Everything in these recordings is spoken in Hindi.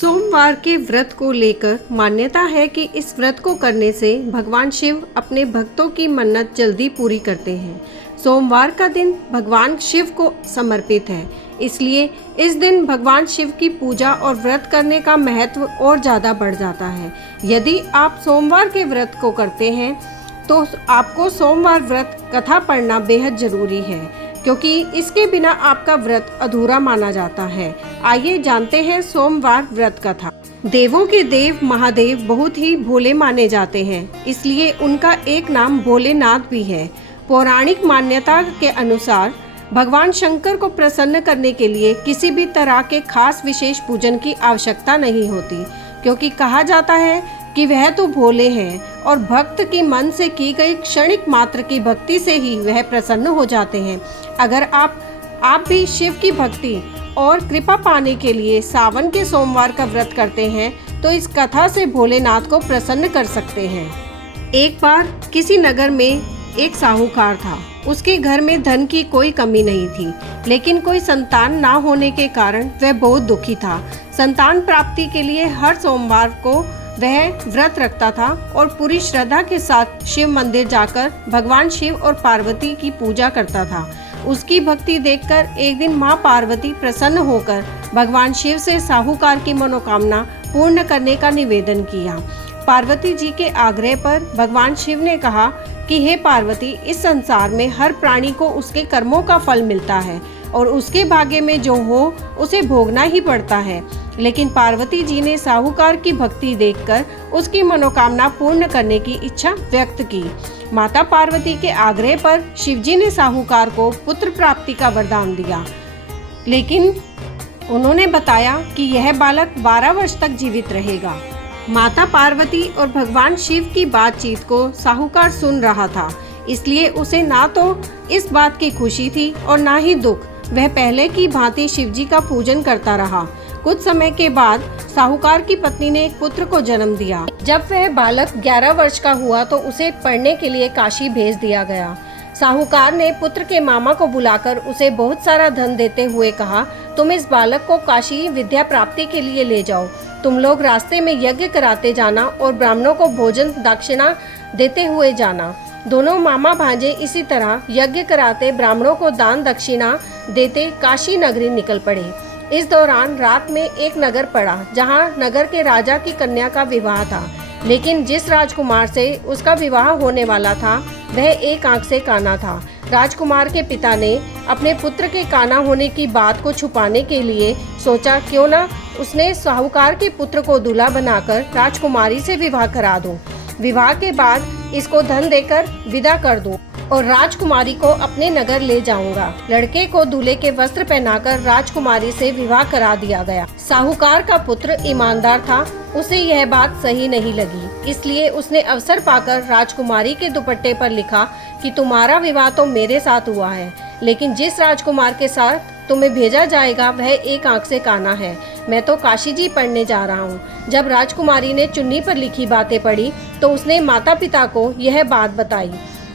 सोमवार के व्रत को लेकर मान्यता है कि इस व्रत को करने से भगवान शिव अपने भक्तों की मन्नत जल्दी पूरी करते हैं। सोमवार का दिन भगवान शिव को समर्पित है, इसलिए इस दिन भगवान शिव की पूजा और व्रत करने का महत्व और ज़्यादा बढ़ जाता है। यदि आप सोमवार के व्रत को करते हैं तो आपको सोमवार व्रत कथा पढ़ना बेहद ज़रूरी है, क्योंकि इसके बिना आपका व्रत अधूरा माना जाता है। आइए जानते हैं सोमवार व्रत कथा। देवों के देव महादेव बहुत ही भोले माने जाते हैं, इसलिए उनका एक नाम भोलेनाथ भी है। पौराणिक मान्यता के अनुसार भगवान शंकर को प्रसन्न करने के लिए किसी भी तरह के खास विशेष पूजन की आवश्यकता नहीं होती, क्योंकि कहा जाता है कि वह तो भोले हैं और भक्त की मन से की गई क्षणिक मात्र की भक्ति से ही वह प्रसन्न हो जाते हैं। अगर आप भी शिव की भक्ति और कृपा पाने के लिए सावन के सोमवार का व्रत करते हैं तो इस कथा से भोलेनाथ को प्रसन्न कर सकते हैं। एक बार किसी नगर में एक साहूकार था। उसके घर में धन की कोई कमी नहीं थी, लेकिन कोई संतान ना होने के कारण वह बहुत दुखी था। संतान प्राप्ति के लिए हर सोमवार को वह व्रत रखता था और पूरी श्रद्धा के साथ शिव मंदिर जाकर भगवान शिव और पार्वती की पूजा करता था। उसकी भक्ति देखकर एक दिन मां पार्वती प्रसन्न होकर भगवान शिव से साहूकार की मनोकामना पूर्ण करने का निवेदन किया। पार्वती जी के आग्रह पर भगवान शिव ने कहा कि हे पार्वती, इस संसार में हर प्राणी को उसके कर्मों का फल मिलता है और उसके भाग्य में जो हो उसे भोगना ही पड़ता है। लेकिन पार्वती जी ने साहूकार की भक्ति देखकर उसकी मनोकामना पूर्ण करने की इच्छा व्यक्त की। माता पार्वती के आग्रह पर शिवजी ने साहूकार को पुत्र प्राप्ति का वरदान दिया, लेकिन उन्होंने बताया कि यह बालक 12 वर्ष तक जीवित रहेगा। माता पार्वती और भगवान शिव की बातचीत को साहूकार सुन रहा था, इसलिए उसे ना तो इस बात की खुशी थी और ना ही दुख। वह पहले की भांति शिवजी का पूजन करता रहा। कुछ समय के बाद साहूकार की पत्नी ने एक पुत्र को जन्म दिया। जब वह बालक 11 वर्ष का हुआ तो उसे पढ़ने के लिए काशी भेज दिया गया। साहूकार ने पुत्र के मामा को बुलाकर उसे बहुत सारा धन देते हुए कहा, तुम इस बालक को काशी विद्या प्राप्ति के लिए ले जाओ। तुम लोग रास्ते में यज्ञ कराते जाना और ब्राह्मणों को भोजन दक्षिणा देते हुए जाना। दोनों मामा भांजे इसी तरह यज्ञ कराते ब्राह्मणों को दान दक्षिणा देते काशी नगरी निकल पड़े। इस दौरान रात में एक नगर पड़ा जहां नगर के राजा की कन्या का विवाह था, लेकिन जिस राजकुमार से उसका विवाह होने वाला था वह एक आंख से काना था। राजकुमार के पिता ने अपने पुत्र के काना होने की बात को छुपाने के लिए सोचा, क्यों ना उसने साहूकार के पुत्र को दूल्हा बनाकर राजकुमारी से विवाह करा दूं। विवाह के बाद इसको धन देकर विदा कर दूं और राजकुमारी को अपने नगर ले जाऊंगा। लड़के को दूल्हे के वस्त्र पहनाकर राजकुमारी से विवाह करा दिया गया। साहूकार का पुत्र ईमानदार था, उसे यह बात सही नहीं लगी, इसलिए उसने अवसर पाकर राजकुमारी के दुपट्टे पर लिखा कि तुम्हारा विवाह तो मेरे साथ हुआ है, लेकिन जिस राजकुमार के साथ तुम्हें भेजा जाएगा वह एक आंख से काना है। मैं तो काशी जी पढ़ने जा रहा हूँ। जब राजकुमारी ने चुन्नी पर लिखी बातें पढ़ी तो उसने माता पिता को यह बात बताई।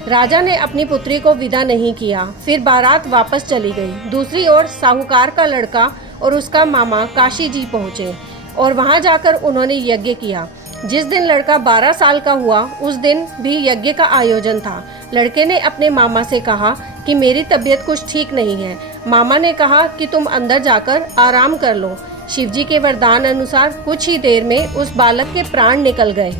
राजा ने अपनी पुत्री को विदा नहीं किया, फिर बारात वापस चली गई। दूसरी ओर साहूकार का लड़का और उसका मामा काशी जी पहुँचे और वहाँ जाकर उन्होंने यज्ञ किया। जिस दिन लड़का 12 साल का हुआ उस दिन भी यज्ञ का आयोजन था। लड़के ने अपने मामा से कहा कि मेरी तबीयत कुछ ठीक नहीं है। मामा ने कहा कि तुम अंदर जाकर आराम कर लो। शिवजी के वरदान अनुसार कुछ ही देर में उस बालक के प्राण निकल गए।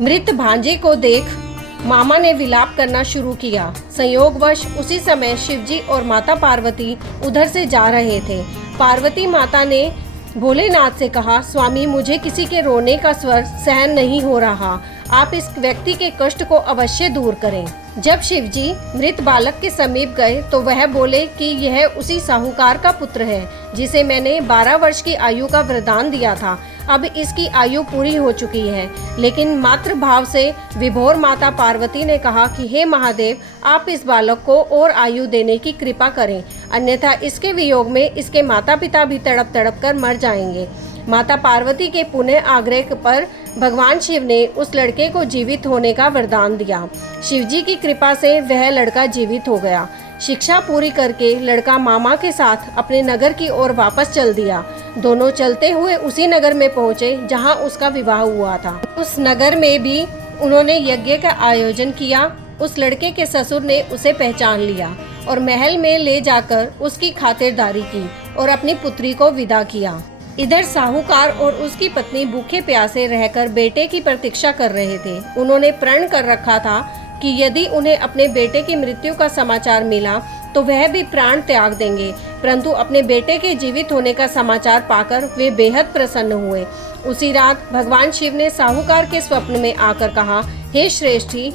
मृत भांजे को देख मामा ने विलाप करना शुरू किया। संयोगवश उसी समय शिवजी और माता पार्वती उधर से जा रहे थे। पार्वती माता ने भोलेनाथ से कहा, स्वामी, मुझे किसी के रोने का स्वर सहन नहीं हो रहा, आप इस व्यक्ति के कष्ट को अवश्य दूर करें। जब शिवजी मृत बालक के समीप गए तो वह बोले कि यह उसी साहूकार का पुत्र है जिसे मैंने 12 वर्ष की आयु का वरदान दिया था। अब इसकी आयु पूरी हो चुकी है। लेकिन मातृ भाव से विभोर माता पार्वती ने कहा कि हे महादेव, आप इस बालक को और आयु देने की कृपा करें, अन्यथा इसके वियोग में इसके माता पिता भी तड़प तड़प कर मर जाएंगे। माता पार्वती के पुनः आग्रह पर भगवान शिव ने उस लड़के को जीवित होने का वरदान दिया। शिवजी की कृपा से वह लड़का जीवित हो गया। शिक्षा पूरी करके लड़का मामा के साथ अपने नगर की ओर वापस चल दिया। दोनों चलते हुए उसी नगर में पहुंचे जहां उसका विवाह हुआ था। उस नगर में भी उन्होंने यज्ञ का आयोजन किया। उस लड़के के ससुर ने उसे पहचान लिया और महल में ले जाकर उसकी खातिरदारी की और अपनी पुत्री को विदा किया। इधर साहूकार और उसकी पत्नी भूखे प्यासे रहकर बेटे की प्रतीक्षा कर रहे थे। उन्होंने प्रण कर रखा था कि यदि उन्हें अपने बेटे की मृत्यु का समाचार मिला तो वह भी प्राण त्याग देंगे, परंतु अपने बेटे के जीवित होने का समाचार पाकर वे बेहद प्रसन्न हुए। उसी रात भगवान शिव ने साहूकार के स्वप्न में आकर कहा, हे श्रेष्ठी,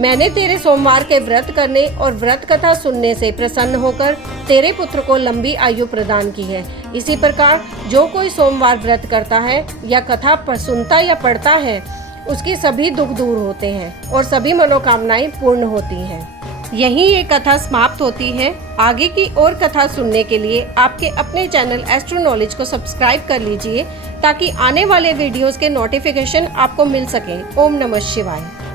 मैंने तेरे सोमवार के व्रत करने और व्रत कथा सुनने से प्रसन्न होकर तेरे पुत्र को लंबी आयु प्रदान की है। इसी प्रकार जो कोई सोमवार व्रत करता है या कथा सुनता या पढ़ता है, उसकी सभी दुख दूर होते हैं और सभी मनोकामनाएं पूर्ण होती हैं। यहीं ये कथा समाप्त होती है। आगे की और कथा सुनने के लिए आपके अपने चैनल एस्ट्रो नॉलेज को सब्सक्राइब कर लीजिए ताकि आने वाले वीडियोस के नोटिफिकेशन आपको मिल सके। ओम नमः शिवाय।